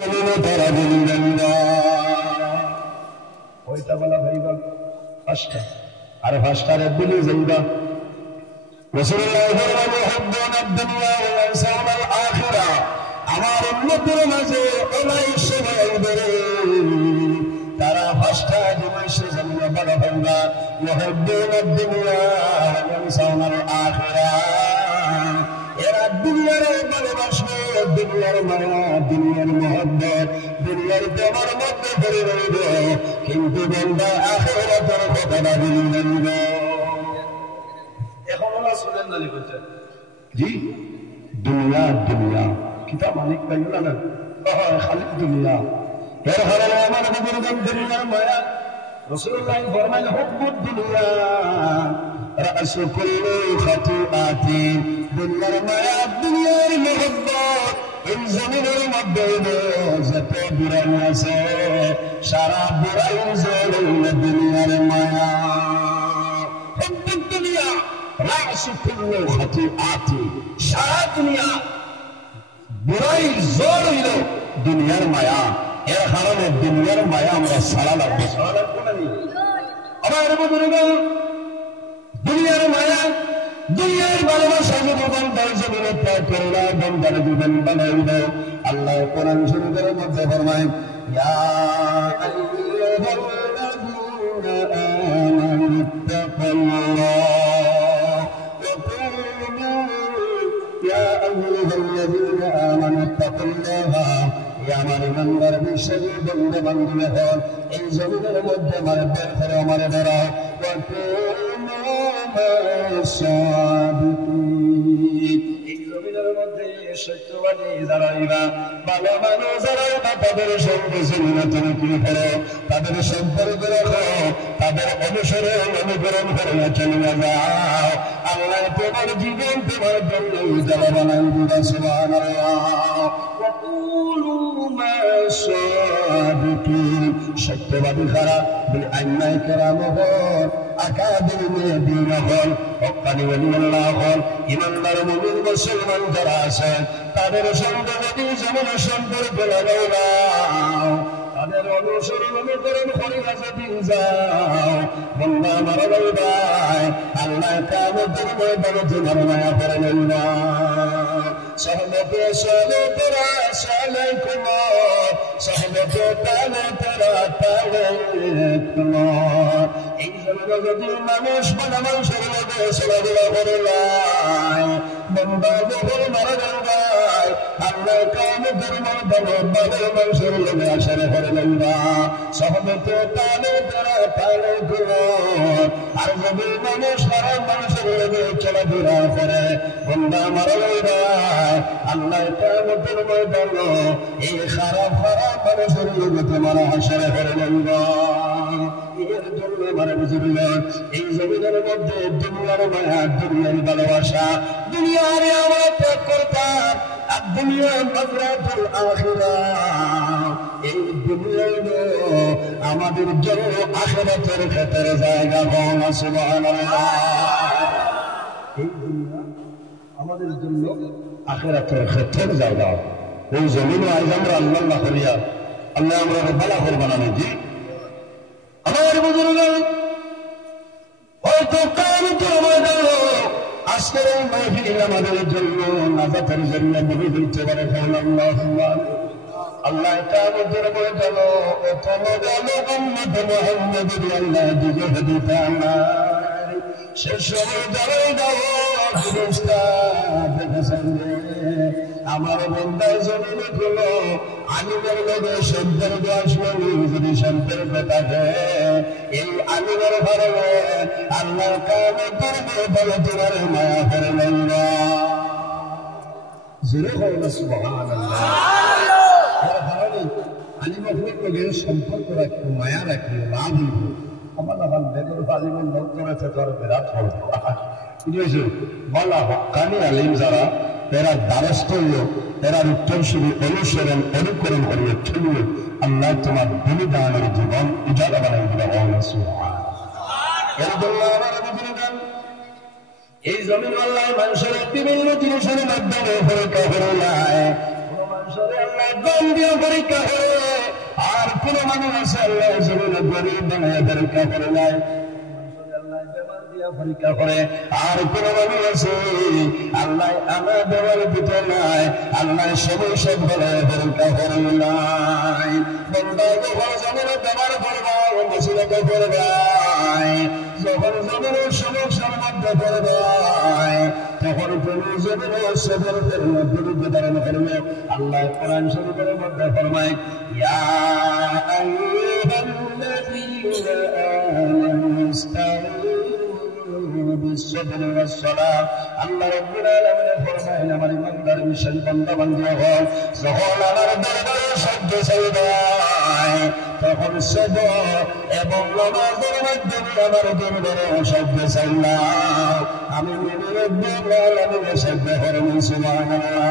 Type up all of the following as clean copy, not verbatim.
তারা বললেন না ওইটা বলা ভাইবা ফার্স্টটা আর ফার্স্টারে বলে যাইবা রাসূলুল্লাহ ফরমায় ইউহিব্বুনা আদ-দুনিয়া ওয়া ইয়ানসাউনা আল-আখিরা আমার উম্মতের মাঝে ওলাই সময় ধরে তারা ফার্স্টটা জিনিসে জানিয়ে বলা ভাইবা ইউহিব্বুনা আদ-দুনিয়া ওয়া ইয়ানসাউনা আল-আখিরা এরা দুনিয়ার ভালোবাসবে দুনিয়ার মায়া দুনিয়ার মহব্বত দুনিয়ার প্রেমের মধ্যে ভরে রইবে কিন্তু বান্দা আখিরাতের কথাটা ভুলে যাবে এখন ওরা শুনেন না লিখছে জি দুনিয়া দুনিয়া কিতাব মালিক পাইল না খালি দুনিয়া এর হারালে আমার বুজুর্গন দুনিয়ার মায়া রাসূলুল্লাহ ফরমায় হুব্বুদ দুনিয়া রাস কুল্লি খাতিআতি দুনিয়ার মায়া দুনিয়ার মহব্বত এই জমিনের মধ্যে যত বুড়াই আছে সারা বুড়াই জমিনের দুনিয়ার মায়া হুব্বুদ দুনিয়া রাস কুল্লি খাতিআতি সারা দুনিয়া বুড়াই জোর হইল দুনিয়ার মায়া এর কারণে দুনিয়ার মায়া আমরা সারা লাগবে আমার বুজুর্গন দুনিয়ার মায়া দুনিয়ার ভালোবাসা যদি বান্দার জীবনে ত্যাগ করে না বান্দার জীবন বানাইল আল্লাহ কোরআন শরীফের মধ্যে ফরমায় ইয়া আইয়ুহাল্লাযীনা আমানু তাকুল্লাহ ইয়া আইয়ুহাল্লাযীনা আমানু তাকুল্লাহ আমার ইমানদার বিশ্বাসী বন্ধু বান্ধব হন এই জমিনের মধ্যে আমার বের করে আমার বেড়াও এই জমিনের মধ্যে সত্যবাদী যারাইবা ভালো মানুষ যারাইবা তাদের সঙ্গে চিন্তা তুমি কি করো তাদের সম্পর্ক রাখো তাদের অনুসরণ অনুকরণ করে চলে যাও আল্লাহ তোমার জীবন তোমার জন্য উজালা বানাই দিবা সুবহানাল্লাহ সত্যবাদী খারা আইনাই কেরাম হল আকাদের মেয়েদিন হল হক্কানি ওয়ালিউল্লাহ হল ইমানদার মুমিন মুসলমান যারা আছে তাদের সঙ্গে যদি যেমন সম্পর্ক লাগাও তাদের অনুসরণ অনুকরণ করে যদি যাও বন্ধা মারা ভাই আল্লাহ কামতের ময়দানে তোমার মায়া করে লইবা সহমতে চলে তোরা চলে কুমার সহমতে তালে তোরা তালে কুমার এই জন্য যদি মানুষ মানে মানুষের মধ্যে চলাফেরা করে নাই বন্ধা বহুল মারা যাই আল্লাহ কামতের ময়দানে বাবার মানুষের মধ্যে আসারে করে লইবা সহমতে তালে তোরা তালে কুমার আর যদি মানুষ খারাপ মানুষের মধ্যে চলাফেরা করে বন্ধা মারা যাই আল্লাহ কিয়ামতের ময়দানে এই খারাপ খারাপ মানুষের মধ্যে তোমার হাসরে করে লইবা এর জন্য মানে বুঝলেন এই জমিনের মধ্যে দুনিয়ার মায়া দুনিয়ার ভালোবাসা দুনিয়ার আমরা ত্যাগ করতাম আর দুনিয়ার নজরাতুল আখিরা এই দুনিয়ায় আমাদের জন্য আখিরাতের ক্ষেত্রে জায়গা পাওয়া সুবহানাল্লাহ এই দুনিয়া আমাদের জন্য আখিরাতের ক্ষেত্রে জায়গা ওই জমিনে আজ আমরা আল্লাহ করিয়া আল্লাহ আমরা ভালো করব না জি আমার বুজুর্গন হয়তো কিয়ামতের ময়দানে আজকের এই মাহফিল আমাদের জন্য নাজাতের জন্য বলি দিতে পারে আল্লাহুম্মা আল্লাহ কিয়ামতের ময়দানে তোমার উম্মত মুহাম্মদ আল্লাহ দিকে দিতে আল্লাহ শেষ সময় দাঁড়াই দাও আমার বন্ধার জমিনে গুলো আলিমের লোকের সম্পর্ক আসবে যদি সম্পর্ক থাকে এই আলিমের কারণে আল্লাহ কিয়ামতের ময়দানে তোমার মায়া করে লইবা জোরে বলো সুবহানাল্লাহ এর কারণে আলিমের লোকের সম্পর্ক রাখো মায়া রাখো লাভ হইব আমার আমার বেগর আলিমের লোক করেছে তোর বিরাট হবে বুঝেছো বলা হক্কানি আলিম যারা এরা দ্বারস্থ হইল এরা উত্তরসূরি অনুসরণ অনুকরণ করিয়ে চলল আল্লাহ তোমার বলিদানের জীবন উজালা বানাই দিল এর জন্য আমার বুঝলেন এই জমিন আল্লাহ মানুষের বিভিন্ন জিনিসের মাধ্যমে পরীক্ষা করে নাই মানুষের আল্লাহ দম দিয়ে পরীক্ষা করে, আর কোন মানুষ আছে আল্লাহ জীবনে গরিব বানায় পরীক্ষা করে নাই। পরীক্ষা করে আর কোন মানুষ আছে আল্লাহ আমার দেওয়ার ভিতরে নাই, আল্লাহ সমস্যা বলে পরীক্ষা করে নাই। বন্ধা যখন জমিনে দেওয়ার করবাই, মুসিবতে করবাই, যখন জমিনের সমস্যার মধ্যে করবাই, তখন তুমি জমিনের সবরদের মধ্যে রূপে ধারণ করবে। আল্লাহ কোরআন শরীফের মধ্যে ফরমায়, ইয়া আইয়ুহাল্লাযীনা আমানু بالصبر والصلاة। আল্লাহ রাব্বুল আলামিন ফরমায়, আমার ইমানদার বিশ্বাস বান্দা বান্দী হও, যখন আমার দরবারে সহ্য চাইবাই, তখন সবর এবং নামাজের মাধ্যমে আমার দরবারে সহ্য চাইলাম, আমি মনে রাব্বুল আলামিনের সহ্য করব। সুবহানাল্লাহ।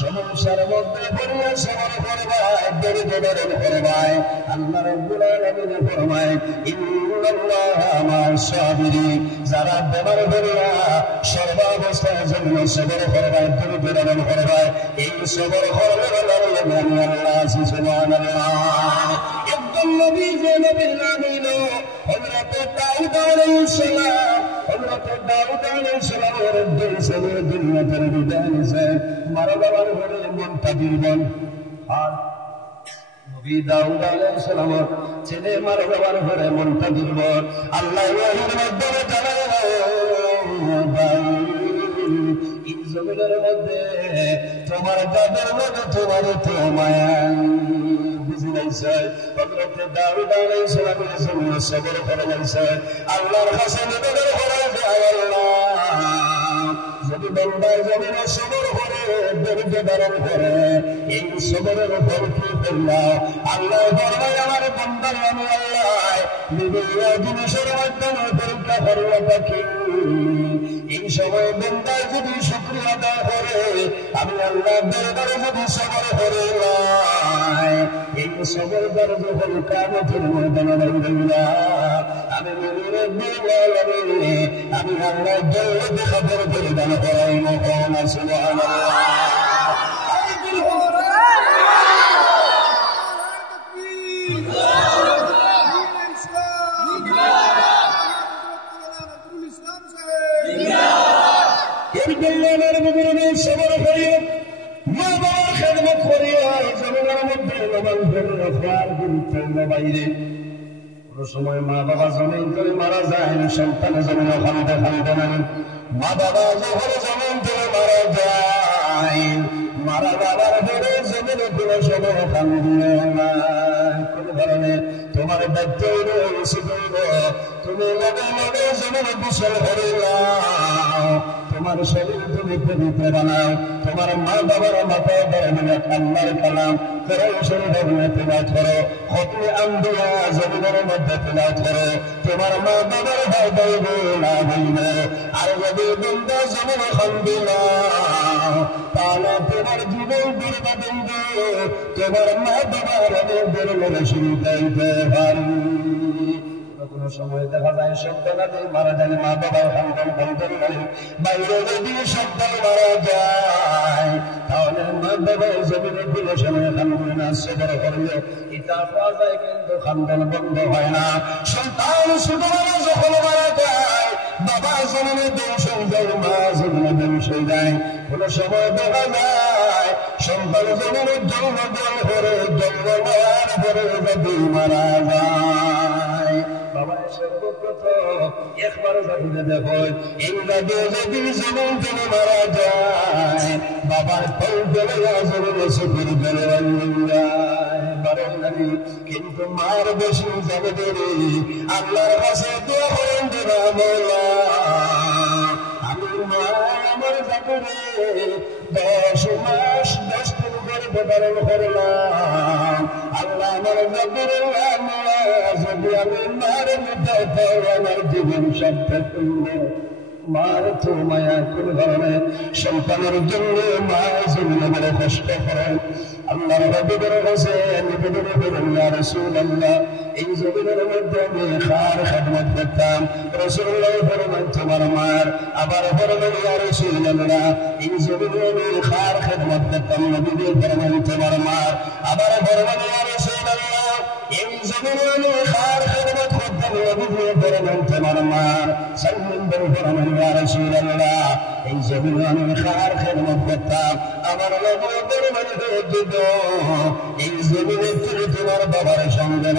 সমস্যার মধ্যে পড়িয়া সবর করবাই, দরিদ্র ধারণ করবাই। আল্লাহ রাব্বুল আলামিন ফরমায়, ইন্নাল্লাহা মা'আস সাবিরিন। যারা বেমার ধরিয়া সর্বাবস্থায় জন্য সবর করবাই, দরিদ্র ধারণ করবাই, এই সবর করলে আমি আল্লাহ আছি। সুবহানাল্লাহ। একদম নবী যে নবীর নামিল হযরত দাউদ আলাইহিস সালাম, হযরত দাউদ আলাইহিস সালামের দুইজনের দুনিয়ার বিধান আছে, মারা যাওয়ার পরে মনটা দুর্বল। আর নবী দাউদ আলাইহিস সালামের ছেলে মারা যাওয়ার পরে মনটা দুর্বল। আল্লাহ ওয়াহির মাধ্যমে জানালেন, এই জমিনের মধ্যে তোমার যাদের মধ্যে তোমার তো মায়া বুঝি নাইছে। হযরত দাউদ আলাইহিস সালামের জন্য সবর করে নাইছে। আল্লাহর কাছে নিবেদন করে যে আল্লাহ, যদি বান্দার জমিনে সবর করে, ধৈর্য ধারণ করে, এই সবরের ফল কি পেলাম? আল্লাহ ফরমায়, আমার বান্দার আমি আল্লাহ বিভিন্ন জিনিসের মাধ্যমে পরীক্ষা করলে থাকি। এই সময় বান্দা যদি শুকরিয়া আদায় করে, আমি আল্লাহ দরবারে যদি সবর করে নাই, এই সবর দ্বারা যখন কিয়ামতের ময়দানে দাঁড়াইলাম, আমি মনে রাখবো আমি আল্লাহ জান্নাত খাবার করে দান করাই না। সুবহানাল্লাহ। সবর করিও, মা বাবার খেদমত করিও, জমিনের মধ্যে নামাজ পড়ে রাখার গুরুত্ব বাইরে। কোন সময় মা বাবা জমিন করে মারা যায়, সন্তান জমিনে খালতে খালতে না। মা বাবা যখন জমিন করে মারা যায়, মারা যাবার পরে জমিনে কোন সময় খালবে না। কোন কারণে তোমার দায়িত্ব উচিত হইল, তুমি লগে লগে জমিনে গোসল করে নাও, তোমার শরীর তুমি পবিত্র বানাও, তোমার মা বাবার মাথায় ধরে আল্লাহর কালাম কোরআন শরীফের মধ্যে তেলাওয়াত করো, খতমে আম্বিয়া জমিনের মধ্যে তেলাওয়াত করো, তোমার মা বাবার ভয় পাইবে না হইবে। আর যদি বান্দা জমিনে খানবে না, তাহলে তোমার জীবন বরবাদ হইবে, তোমার মা বাবার অনেক বড় শুরু করতে পারি। কোন সময় দেখা যায় সন্তানাদি মারা যায়, মা বাবার সন্তান বলতেন নাই, বাইরে যদি সন্তান মারা যায়, তাহলে মা বাবার জমিনে কোনো সময় খানবে না। সবর করলে এটা পাওয়া যায়, কিন্তু খানদান বন্ধ হয় না। সন্তান ছোটবেলা যখন মারা যায়, বাবা জমিনে ধ্বংস হয়ে যায়, মা জমিনে ধ্বংস হয়ে যায়। কোন সময় দেখা যায় সন্তান জমিনে জন্মগ্রহণ করে, জন্ম নেওয়ার পরে যদি মারা যায়, বাবা সর্বপ্রথম একবার জাতিতে দেখো, ইংরাজি যদি জমিন থেকে মারা যায়, বাবার ফল ফেলে জমিনে সুখের ফেলে বারো নারী, কিন্তু মার বেশি যাবে দেরি। আল্লাহর কাছে দোয়া করেন দেবা মোলা, আমি মা আমার জাতিরে 10 মাস 10 দিন গর্ভ ধারণ করলাম। আল্লাহ আমার জাতিরে যদি আমি মার মধ্যে আমার জীবন সব মার তো মায়া কোন ধরনে সন্তানের জন্য মা জমিনে বড় কষ্ট করে আল্লাহর হাবিবের কাছে নিবেদন করেন ইয়া রাসূলুল্লাহ এই জমিনের মধ্যে আমি খার খেদমত করতাম রাসূলুল্লাহ ফরমান তোমার মার আবার ফরমান ইয়া রাসূলুল্লাহ এই জমিনে আমি খার খেদমত করতাম নবী ফরমান তোমার মার আবার ফরমান ইয়া রাসূলুল্লাহ এই জমিনে আমি খার খেদমত করতাম নবী ফরমান তোমার মার সাল্লাল্লাহু ফরমান ইয়া রাসূলুল্লাহ এই জমিনে আমি খার খেদমত করতাম আমার নবী ফরমান এই জমিনে তুমি তোমার বাবার সঙ্গে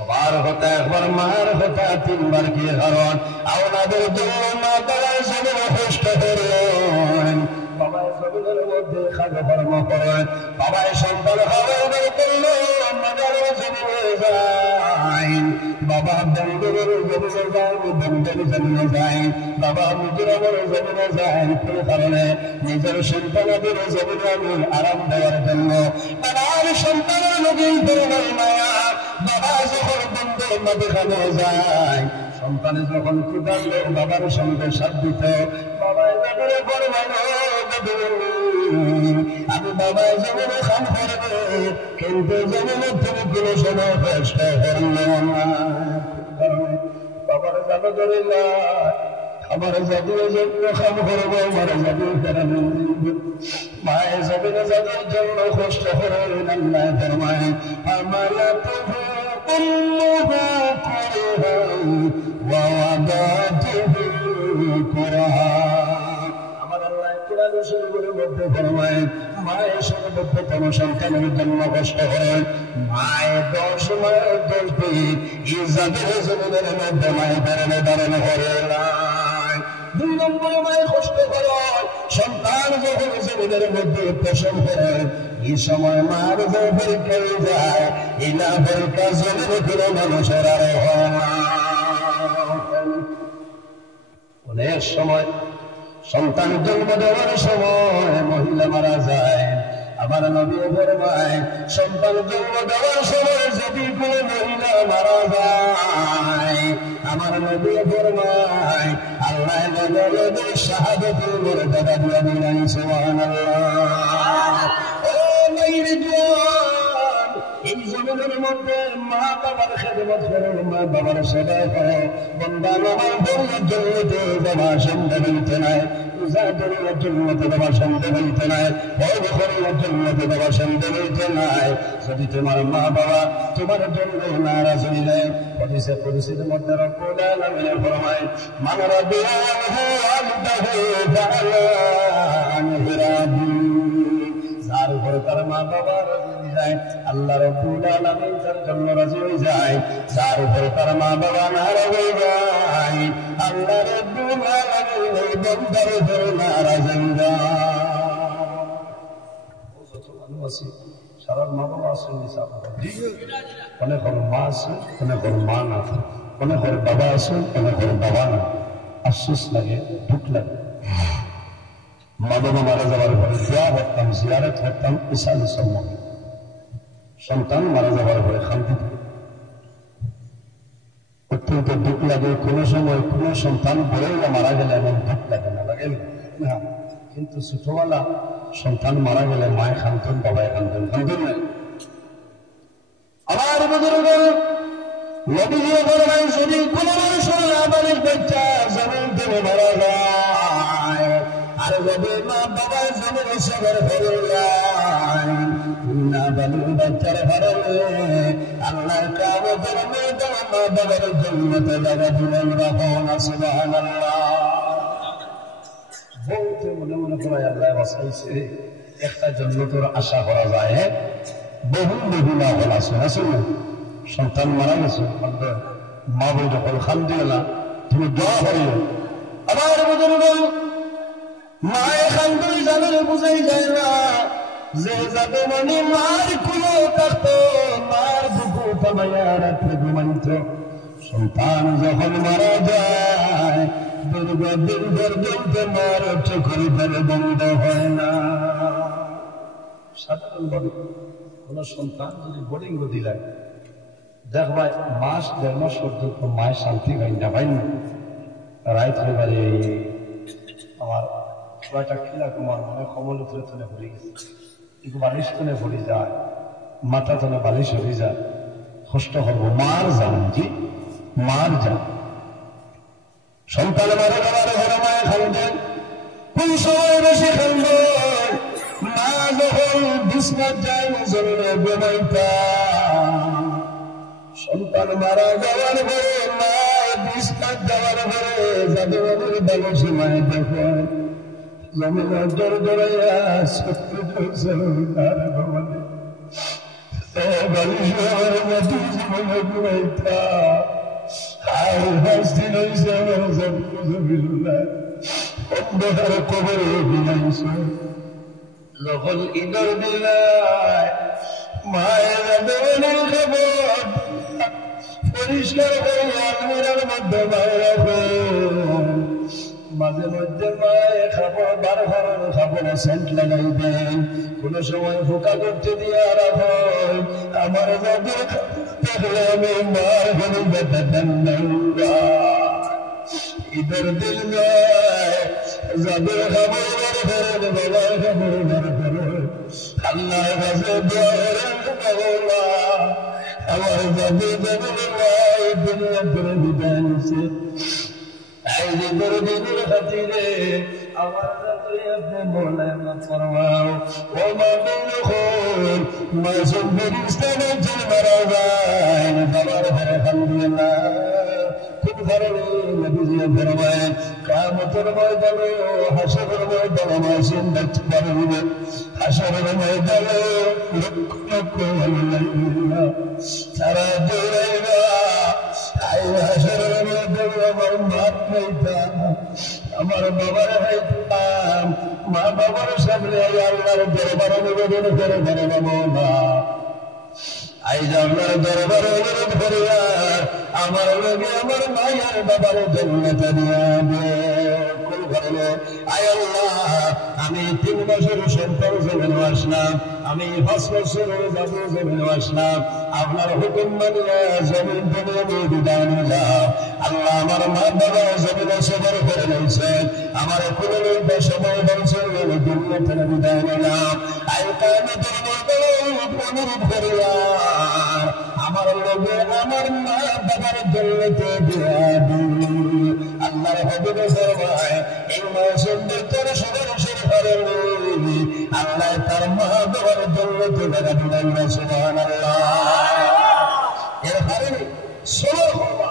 বাবার কথা একবার মার কথা তিনবার কি কারণ আপনাদের জন্য মা বাবার জমিনে কষ্ট করেন বাবার জমিনের মধ্যে খাদ্য কর্ম করেন বাবার সন্তান হওয়ার করল মাদার জমিনে যায় বাবা বন্ধুদের জমিনে যায় বন্ধুদের জমিনে যায় বাবা মুজরামের জমিনে যায় কোন কারণে নিজের সন্তানদের জমিনে আমি আরাম দেওয়ার জন্য বাবার সন্তানের নবীন করবেন মায়া বাবা যখন বন্ধুর মাঝখানে যায় সন্তানে যখন ক্ষুধার্ত বাবার সঙ্গে সাথ দিত বাবা এবারে করবেন আমি বাবা জমিনে খান করবে কিন্তু জমিনে তুমি কোনো সময় কষ্ট করল না বাবার জানো ধরে না আমার জাতীয় জন্য খাম করবো আমার জাতীয় ফেরানো মায়ের জমিনে জাতির জন্য কষ্ট করেন আল্লাহ ফরমায় আমার মধ্যে ফরমায় মায়ের সর্বপ্রথম সন্তানের জন্য কষ্ট করেন মায়ের দোষ মায়ের দোষ দিয়ে ইজ্জতের জমিনের মধ্যে মায়ের কারণে ধারণ করে না দুই নম্বরে মায়ের কষ্ট করেন সন্তান যখন জমিনের মধ্যে প্রসব করেন এই সময় মার যে পরীক্ষা যায় এই না পরীক্ষা জমিনে কোনো মানুষের আর অনেক সময় সন্তান জন্ম দেওয়ার সময় মহিলা মারা যায় আমার নবী ফরমায় সন্তান জন্ম দেওয়ার সময় যদি কোনো মহিলা মারা যায় আমার নবী ফরমায় আল্লাহ বলে শাহাদাতের মর্যাদা দিয়ে দিলেন সুবহানাল্লাহ ও মায়ের জান এই জমিনের মধ্যে মা বাবার খেদমত করো মা বাবার সেবা করো বান্দা আমার বন্ধুর জন্য বাবা সম্ভব হইতে নাই জাদুরের জন্য বাবা সম্ভব হইতে নাই বড় জন্য বাবা সম্ভব হইতে নাই যদি তোমার মা বাবা তোমার জন্য নারাজ হইলে পরিষের মধ্যে রব্বুল আলামিন ফরমায় মান রাদিয়াহু আনতাহু যার উপর তার মা বাবা রাজি যায় আল্লাহ রাব্বুল আলামিন তার জন্য রাজি হয়ে যায় যার উপর তার মা বাবা নারাজ হয়ে যায় আল্লাহ রাব্বুল আলামিন ওই বান্দার উপর নারাজ হয়ে যায় সারা মা বাবা আছেন অনেক মা আছে অনেক মা না অনেক বাবা আছে অনেক বাবা না আফসোস লাগে দুঃখ লাগে মা বাবা মারা যাওয়ার পরে দোয়া করতাম জিয়ারত করতাম ঈশান সম্মান সন্তান মারা যাওয়ার পরে শান্তি অত্যন্ত দুঃখ লাগে কোনো সময় কোনো সন্তান বড় মারা গেলে এমন দুঃখ লাগে না লাগে না কিন্তু ছোটবেলা সন্তান মারা গেলে মায় খান্তন বাবায় খান্তন খান্তন নাই আমার বুজুর্গ নবীজি বলেন যদি কোনো মানুষের নাবালিগ বাচ্চা জমিন থেকে মারা যায় আর যদি মা বাবার জমিন সবার ঘরে যায় নাবালিগ বাচ্চার ঘরে আল্লাহর কিয়ামতের ময়দানে মা বাবার জান্নাতে জায়গা দিলেন রাখুন সুবহানাল্লাহ বলতে মনে মনে করে আল্লাহ বাঁচাইছে একটা জান্নাতের আশা করা যায় বহু বহু না বলা আছে না সন্তান মারা গেছে মা বই যখন খান দিয়ে না তুমি দোয়া করিও আবার বুঝুন মায়ের খান করে যাদের বুঝাই যায় না যে যাবে মানে মার কুলো থাকতো মার বুকু থামাইয়া রাত্রে ঘুমাইত সন্তান যখন মারা যায় দীর্ঘদিন পর্যন্ত মার চোখের ফেলে বন্ধ হয় না সাধারণভাবে কোন সন্তান যদি বোর্ডিং দিলায় দেখ ভাই মাস 1.5 মাস পর্যন্ত মায়ের শান্তি হয় না ভাই না রাইত হইবারে আমার ছয়টা খিলা কুমার মনে কমল তুলে তুলে ভরে গেছে একটু বালিশ তুলে ভরে যায় মাথা তুলে বালিশ হয়ে যায় কষ্ট করবো মার যান জি মার যান সন্তান মারা যাওয়ার ঘরে মায়ে খাওয়াবেন কোন সময় বেশি খাওয়াবে মা যখন বিছনাত যায় জরুরে বেমাইতা সন্তান মারা যাওয়ার পরে মা বিছনাত যাওয়ার পরে যাদের বালিশে মায়ে দেখে জমিন জোর জোরাইয়া সত্যি জোর ভগবানে বালিশ আমার মাটি জীবনে ঘুমাইতা আর হাসদিন হয়েছে আমার অন্ধকার কবরে বিলাইছ যখন ঈদের বিলায় মায়ের দেওয়ানের খবর পরিষ্কার করে আলমিরার মধ্যে মায়ের মাঝে মধ্যে মায়ে খাবার বার ঘরের খাবার সেন্ট লাগাই দেন কোন সময় ফোকা করতে দিয়ে রাখো আমার যাদের দেখলে আমি মার ঘরে বেঁধে দেন ঈদের দিন যাদের খাবার বার করেন বাবার খাবার বার করেন আল্লাহ কাছে আমার যাদের দেখলে মায় দুনিয়া করে বিদায় নিছে আইজি করে দিনের খাতিরে আমার রাতে আপনি বলেন ফরমাও ও মামিন খোল মাসুম ফেরেশতারা যে মারা যায় বাবার ঘরে আলহামদুলিল্লাহ খুব ধরনের নবীজি ফরমায় কিয়ামতের ময়দানে হাসরের ময়দানে মাসুম দেখতে পারবে হাসরের ময়দানে লক্ষ লক্ষ আল্লাহ সারা জোড়াইবা আই হাসরের ময়দানে আমার মাপ পাইতাম আমার বাবার হাইতাম মা বাবার সামনে আল্লাহর দরবারে নিবেদন করে ধরে না আইজ আল্লাহর দরবারে অনুরোধ করিয়া আমার লগে আমার মায়ের বাবার জান্নাতে নিয়ে আয় আল্লাহ আমি 3 বছরের সন্তান জমিনে আসলাম আমি 5 বছরের যাবো জমিনে আসলাম আপনার হুকুম মানিয়া জমিন থেকে আমি বিদায় নিলাম আল্লাহ আমার মা বাবা জমিনে সবর করে নিয়েছেন আমার কোনো লইতে সময় বলছেন আমি দুনিয়া থেকে বিদায় নিলাম আই কামতের মধ্যে অনুরোধ করিয়া আমার লগে আমার মা বাবার জান্নাতে দিয়া দিন আল্লাহর হাবিব ফরমায় এই মাসের ভিতরে সবার শুরু করেন আল্লাহ তার মা বাবার জান্নাতে জায়গা দিলেন সুবহানাল্লাহ এর কারণে সবর করবা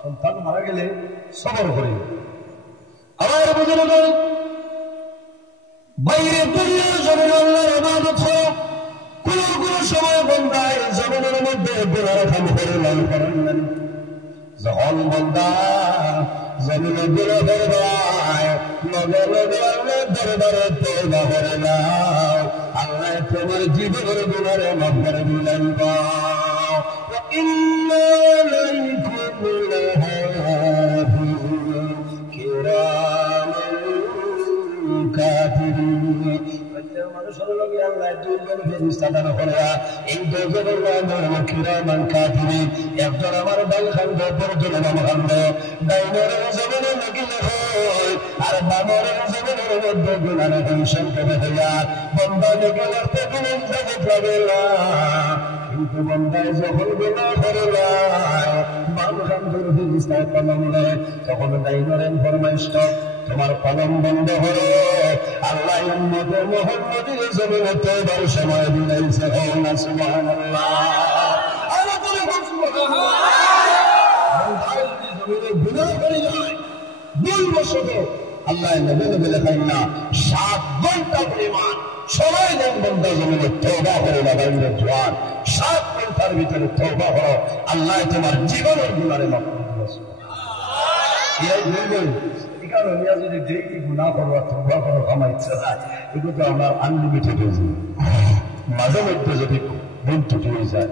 সন্তান মারা গেলে সবর করে আমার বুজুর্গগণ বাইরে দুনিয়ার জমিন আল্লাহর ইবাদত হোক কোন কোন সময় বন্দায় জমিনের মধ্যে গুনাহ কাম করে লাল করেন না যখন বন্দা জমিনে গুনাহ করবে লগে লগে আল্লাহ দরবারে তওবা করে নাও আল্লাহ তোমার জীবনের গুনাহ মাফ করে দিলেন ওয়া ইন্না লাইকুম লাহাফিজুন কিরামান কাতিবিন মানুষের লগে আল্লাহ দুইজন ফেরেশতা দান করা এই দুইজনের নাম কিরামান কাতিবিন একজন আমার ডান খান্দ অপরজন বাম খান্দ ডাইনের জমিনে লাগিলে হয় আর বামের জমিনের মধ্যে গুনাহ সংক্ষেপে হইয়া বন্দা লাগিলে তো গুনাহ জগৎ লাগে না কিন্তু বন্দায় যখন গুনাহ করলা বাম খান্দর ফেরেশতা কলম নেয় তখন ডাইনের ফরমাইশ তোমার কলম বন্ধ হলো আল্লাহ উম্মত মুহাম্মদের জমিনে তওবার সময় দিয়েছে না সুবহানাল্লাহ আল্লাহ বলে সুবহানাল্লাহ বন্দায় যদি জমিনে গুনাহ করে যায় 2 বছর আল্লাহ নবী বলে খাই না 7 ঘন্টা পরিমাণ সময় দেন বন্দা জমিনে তওবা করে লাগাইলে জওয়ান 7 ঘন্টার ভিতরে তওবা করো আল্লাহ তোমার জীবনের গুনাহে মাফ করে দিবে সুবহানাল্লাহ এই বলবেন কারণ যদি ডেইলি গুনাহ করবা তওবা করো আমার ইচ্ছা হয় এটা তো আমার আনলিমিটেড হয়ে যায় মাঝে মধ্যে যদি ভুল ত্রুটি হয়ে যায়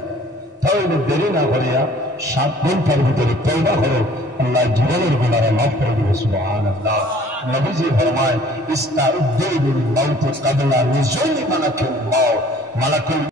তাহলে দেরি না করিয়া 7 ঘন্টার ভিতরে তওবা করো আল্লাহ জীবনের গুনাহ মাফ করে দিবে সুবহানাল্লাহ নবীজি ফরমায় ইস্তাউদ্দু লিল মাউত ক্বাবলা নুজুলি মালাকুল মাউত মালাকুল